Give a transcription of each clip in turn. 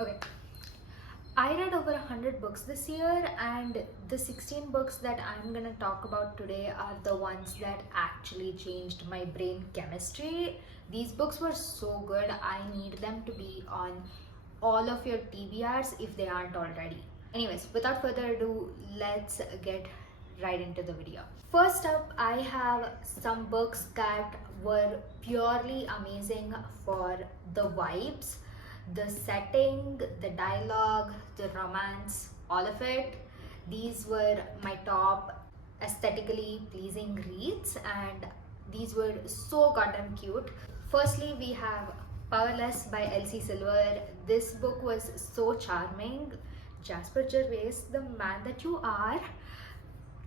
Okay. I read over 100 books this year, and the 16 books that I'm gonna talk about today are the ones that actually changed my brain chemistry. These books were so good, I need them to be on all of your TBRs if they aren't already. Anyways, without further ado, let's get right into the video. First up, I have some books that were purely amazing for the vibes, the setting, the dialogue, the romance, all of it. These were my top aesthetically pleasing reads, and these were so goddamn cute. Firstly, we have Powerless by Elsie Silver. This book was so charming. Jasper Gervais, the man that you are.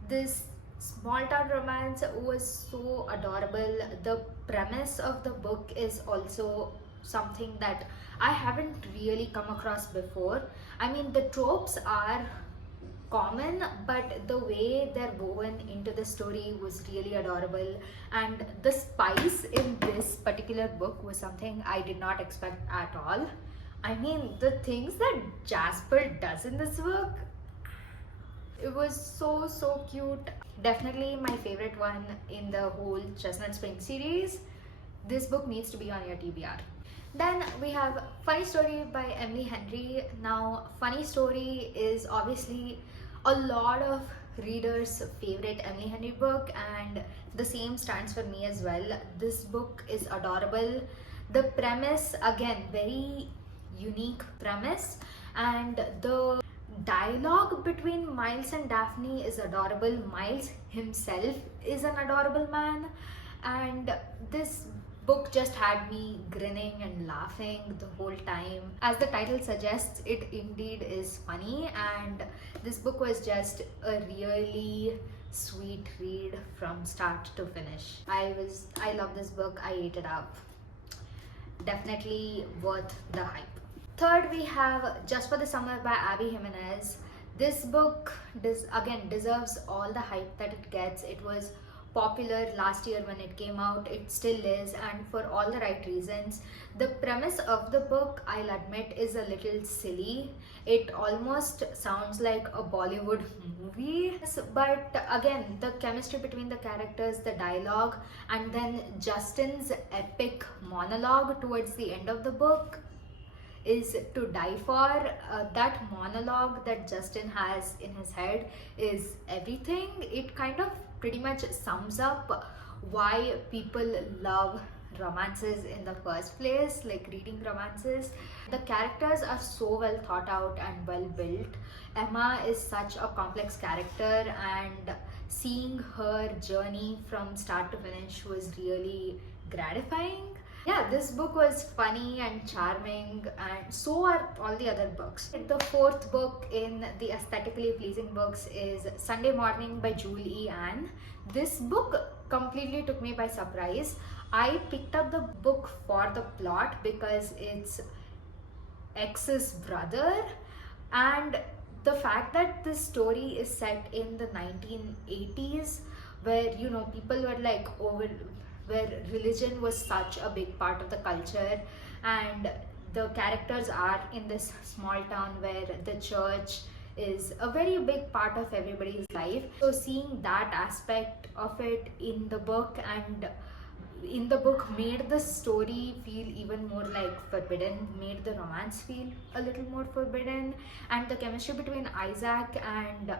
This small town romance was so adorable. The premise of the book is also something that I haven't really come across before. I mean, the tropes are common, but the way they're woven into the story was really adorable, and the spice in this particular book was something I did not expect at all. I mean, the things that Jasper does in this book, it was so cute. Definitely my favorite one in the whole Chestnut Spring series. This book needs to be on your TBR. Then we have Funny Story by Emily Henry. Now, Funny Story is obviously a lot of readers' favorite Emily Henry book, and the same stands for me as well. This book is adorable. The premise, again, very unique premise, and the dialogue between Miles and Daphne is adorable. Miles himself is an adorable man, and this book just had me grinning and laughing the whole time. As the title suggests, it indeed is funny, and this book was just a really sweet read from start to finish. I love this book. I ate it up. Definitely worth the hype. Third, we have Just for the Summer by Abby Jimenez. This book deserves all the hype that it gets. It was popular last year when it came out. It still is, and for all the right reasons. The premise of the book, I'll admit, is a little silly. It almost sounds like a Bollywood movie, but again, the chemistry between the characters, the dialogue, and then Justin's epic monologue towards the end of the book is to die for. That monologue that Justin has in his head is everything. It kind of pretty much sums up why people love romances in the first place, like reading romances. The characters are so well thought out and well built. Emma is such a complex character, and seeing her journey from start to finish was really gratifying. Yeah, this book was funny and charming, and so are all the other books. The fourth book in the aesthetically pleasing books is Sunday Morning by Julie E. Ann. This book completely took me by surprise. I picked up the book for the plot because it's ex's brother, and the fact that this story is set in the 1980s, where people were like where religion was such a big part of the culture, and the characters are in this small town where the church is a very big part of everybody's life. So seeing that aspect of it in the book made the story feel even more like forbidden, made the romance feel a little more forbidden, and the chemistry between Isaac and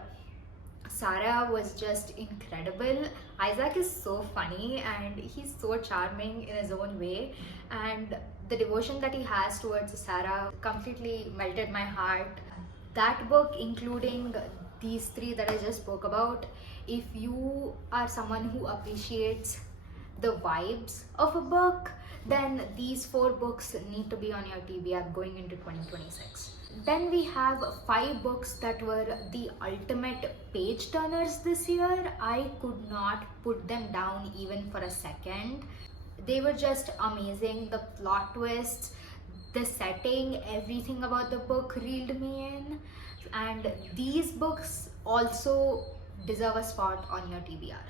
Sarah was just incredible. Isaac is so funny and he's so charming in his own way, and the devotion that he has towards Sarah completely melted my heart. That book, including these three that I just spoke about, if you are someone who appreciates the vibes of a book, then these four books need to be on your TBR going into 2026. Then we have 5 books that were the ultimate page turners this year. I could not put them down even for a second. They were just amazing. The plot twists, the setting, everything about the book reeled me in. And these books also deserve a spot on your TBR.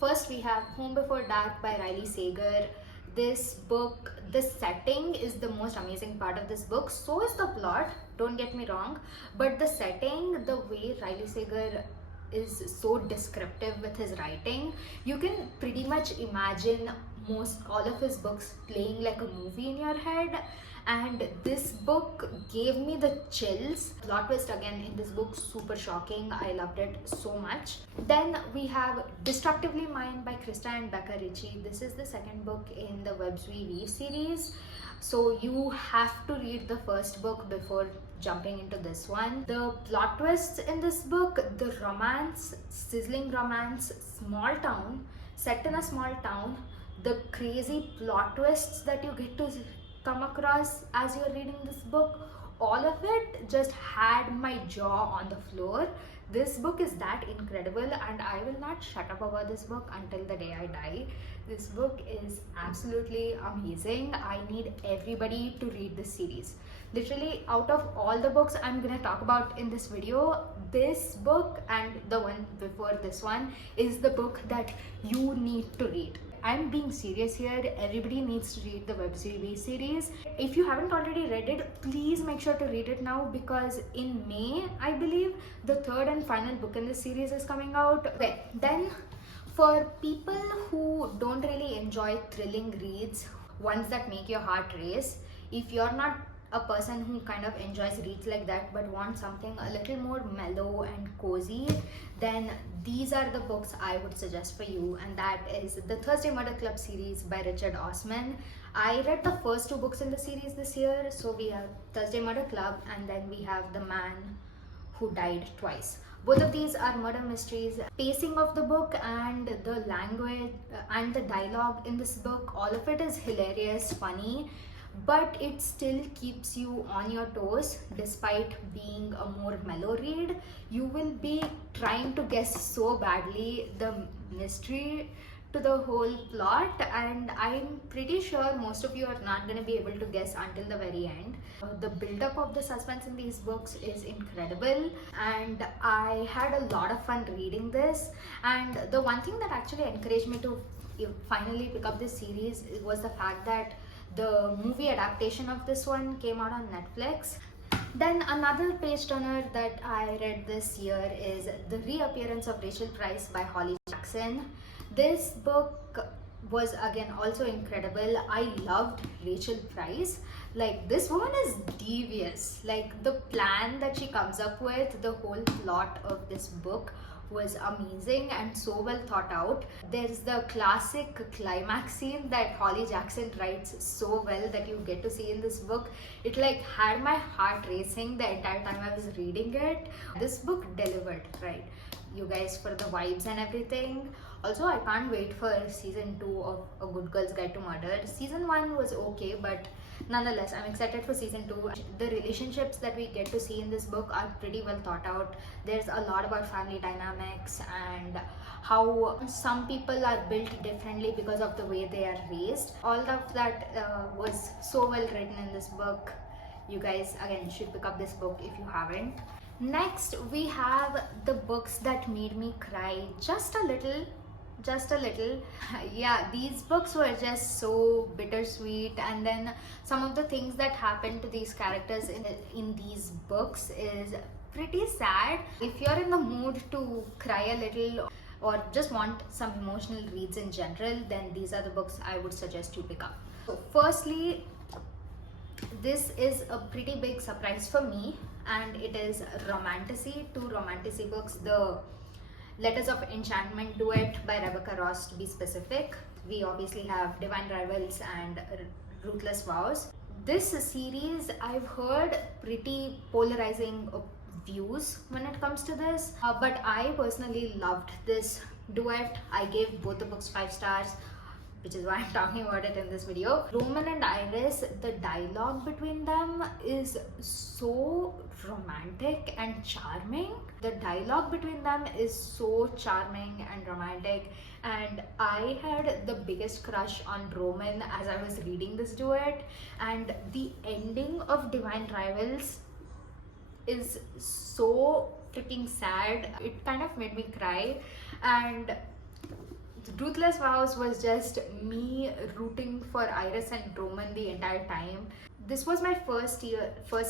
First, we have Home Before Dark by Riley Sager. This book, the setting is the most amazing part of this book. So is the plot, don't get me wrong, but the setting, the way Riley Sager is so descriptive with his writing, you can pretty much imagine most all of his books playing like a movie in your head. And this book gave me the chills. Plot twist again in this book, super shocking. I loved it so much. Then we have Destructively Mine by Krista and Becca Ritchie. This is the second book in the Webs We Weave series, so you have to read the first book before jumping into this one. The plot twists in this book, the romance, sizzling romance, small town, set in a small town, the crazy plot twists that you get to come across as you're reading this book, all of it just had my jaw on the floor. This book is that incredible, and I will not shut up about this book until the day I die. This book is absolutely amazing. I need everybody to read this series. Literally, out of all the books I'm gonna talk about in this video, this book and the one before this one is the book that you need to read. I'm being serious here. Everybody needs to read the Web series series. If you haven't already read it, please make sure to read it now, because in May, I believe, the third and final book in this series is coming out. Okay, then for people who don't really enjoy thrilling reads, ones that make your heart race, if you're not a person who kind of enjoys reads like that but wants something a little more mellow and cozy, then these are the books I would suggest for you, and that is the Thursday Murder Club series by Richard Osman. I read the first two books in the series this year, so we have Thursday Murder Club and then we have The Man Who Died Twice. Both of these are murder mysteries. Pacing of the book and the language and the dialogue in this book, all of it is hilarious, funny, but it still keeps you on your toes despite being a more mellow read. You will be trying to guess so badly the mystery to the whole plot, and I'm pretty sure most of you are not going to be able to guess until the very end. The build-up of the suspense in these books is incredible, and I had a lot of fun reading this. And the one thing that actually encouraged me to finally pick up this series was the fact that the movie adaptation of this one came out on Netflix. Then another page turner that I read this year is The Reappearance of Rachel Price by Holly Jackson. This book was again also incredible. I loved Rachel Price. Like, this woman is devious. Like, the plan that she comes up with, the whole plot of this book was amazing and so well thought out. There's the classic climax scene that Holly Jackson writes so well that you get to see in this book. It like had my heart racing the entire time I was reading it. This book delivered, right, you guys, for the vibes and everything. Also, I can't wait for season 2 of A Good Girl's Guide to Murder. Season 1 was okay, but nonetheless, I'm excited for season 2. The relationships that we get to see in this book are pretty well thought out. There's a lot about family dynamics and how some people are built differently because of the way they are raised. All of that was so well written in this book. You guys, again, should pick up this book if you haven't. Next, we have the books that made me cry just a little. Yeah, these books were just so bittersweet, and then some of the things that happened to these characters in these books is pretty sad. If you're in the mood to cry a little or just want some emotional reads in general, then these are the books I would suggest you pick up. So firstly, this is a pretty big surprise for me, and it is Romantasy, two Romantasy books. The Letters of Enchantment duet by Rebecca Ross, to be specific. We obviously have Divine Rivals and Ruthless Vows. This series, I've heard pretty polarizing views when it comes to this, but I personally loved this duet. I gave both the books 5 stars, which is why I'm talking about it in this video. Roman and Iris, the dialogue between them is so romantic and charming. The dialogue between them is so charming and romantic, and I had the biggest crush on Roman as I was reading this duet. And the ending of Divine Rivals is so freaking sad. It kind of made me cry, and Ruthless Vows was just me rooting for Iris and Roman the entire time. This was my first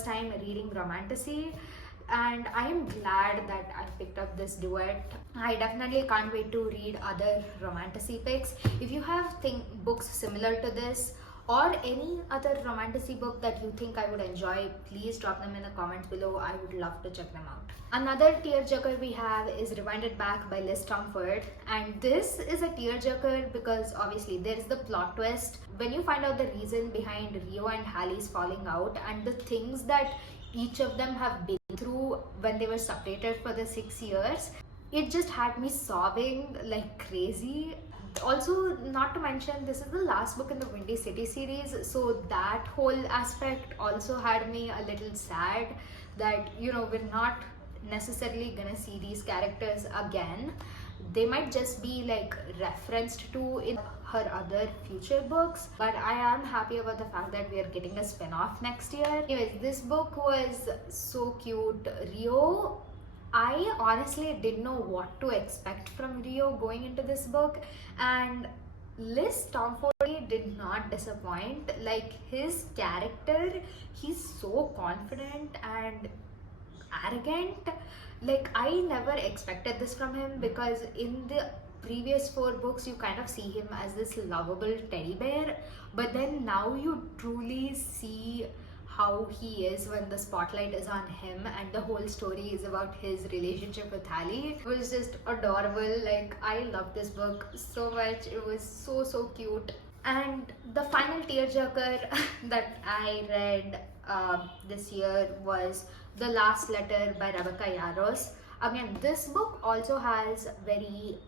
time reading romantasy, and I am glad that I picked up this duet. I definitely can't wait to read other romantasy picks. If you have books similar to this or any other romantasy book that you think I would enjoy, please drop them in the comments below. I would love to check them out. Another tearjerker we have is Rewind It Back by Liz Stomford, and this is a tearjerker because obviously there's the plot twist when you find out the reason behind Rio and Hallie's falling out and the things that each of them have been through when they were separated for the 6 years. It just had me sobbing like crazy. Also, not to mention, this is the last book in the Windy City series, so that whole aspect also had me a little sad that, you know, we're not necessarily gonna see these characters again. They might just be like referenced to in her other future books, but I am happy about the fact that we are getting a spin-off next year. Anyways, this book was so cute. Rio, I honestly didn't know what to expect from Rio going into this book, and Liz Stomford did not disappoint. Like, his character, he's so confident and arrogant. Like, I never expected this from him because in the previous 4 books you kind of see him as this lovable teddy bear, but then now you truly see how he is when the spotlight is on him, and the whole story is about his relationship with Hallie. It was just adorable. Like, I love this book so much. It was so cute. And the final tearjerker that I read this year was The Last Letter by Rebecca Yarros. Again, this book also has very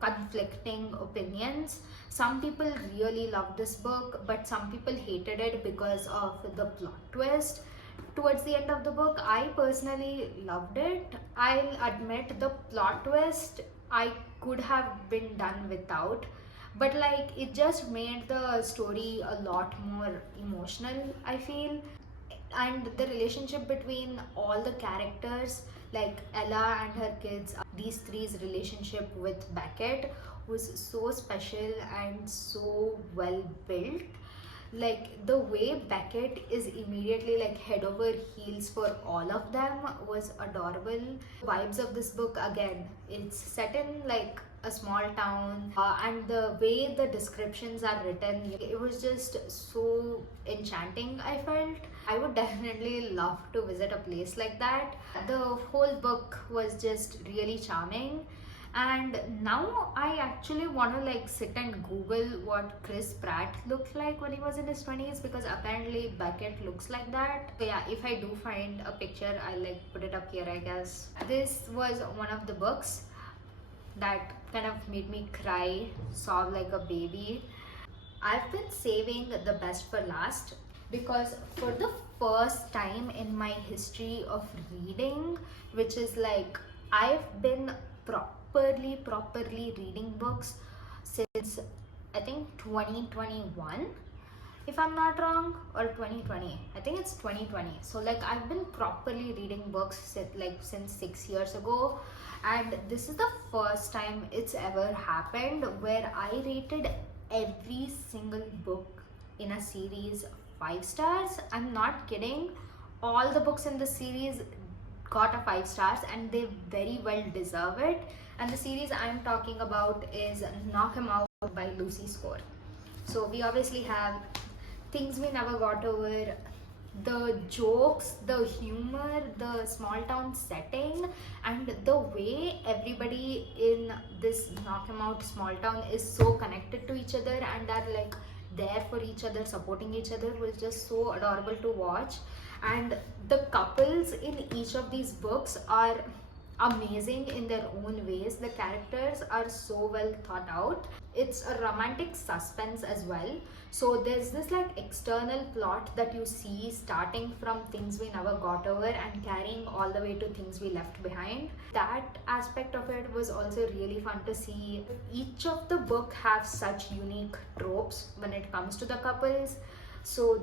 conflicting opinions. Some people really loved this book, but some people hated it because of the plot twist towards the end of the book. I personally loved it. I'll admit the plot twist I could have been done without, but like, it just made the story a lot more emotional, I feel. And the relationship between all the characters, like Ella and her kids, these three's relationship with Beckett was so special and so well built. Like, the way Beckett is immediately like head over heels for all of them was adorable. Vibes of this book, again, it's set in like a small town, and the way the descriptions are written, it was just so enchanting. I felt I would definitely love to visit a place like that. The whole book was just really charming. And now I actually want to like sit and Google what Chris Pratt looked like when he was in his 20s, because apparently Beckett looks like that. So yeah, if I do find a picture, I'll like put it up here, I guess. This was one of the books that kind of made me cry, sob like a baby. I've been saving the best for last because for the first time in my history of reading, which is like, I've been properly reading books since I think 2021, if I'm not wrong, or 2020. I think it's 2020. So like, I've been properly reading books since 6 years ago, and this is the first time it's ever happened where I rated every single book in a series 5 stars. I'm not kidding. All the books in the series got a 5 stars, and they very well deserve it. And the series I'm talking about is Knock 'Em Out by Lucy Score. So we obviously have Things We Never Got Over, the jokes, the humor, the small town setting, and the way everybody in this Knock 'Em Out small town is so connected to each other and are like there for each other, supporting each other, was just so adorable to watch. And the couples in each of these books are amazing in their own ways. The characters are so well thought out. It's a romantic suspense as well. So there's this like external plot that you see starting from Things We Never Got Over and carrying all the way to Things We Left Behind. That aspect of it was also really fun to see. Each of the book have such unique tropes when it comes to the couples. So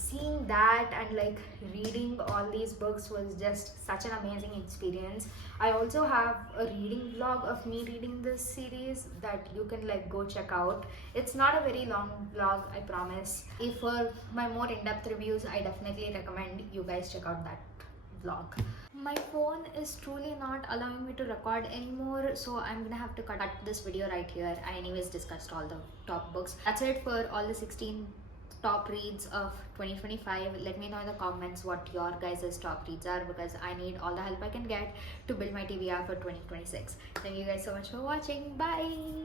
seeing that and like reading all these books was just such an amazing experience. I also have a reading vlog of me reading this series that you can like go check out. It's not a very long vlog, I promise. If for my more in-depth reviews, I definitely recommend you guys check out that vlog. My phone is truly not allowing me to record anymore, so I'm gonna have to cut this video right here. I anyways discussed all the top books. That's it for all the 16 top reads of 2025. Let me know in the comments what your guys' top reads are, because I need all the help I can get to build my TBR for 2026. Thank you guys so much for watching. Bye.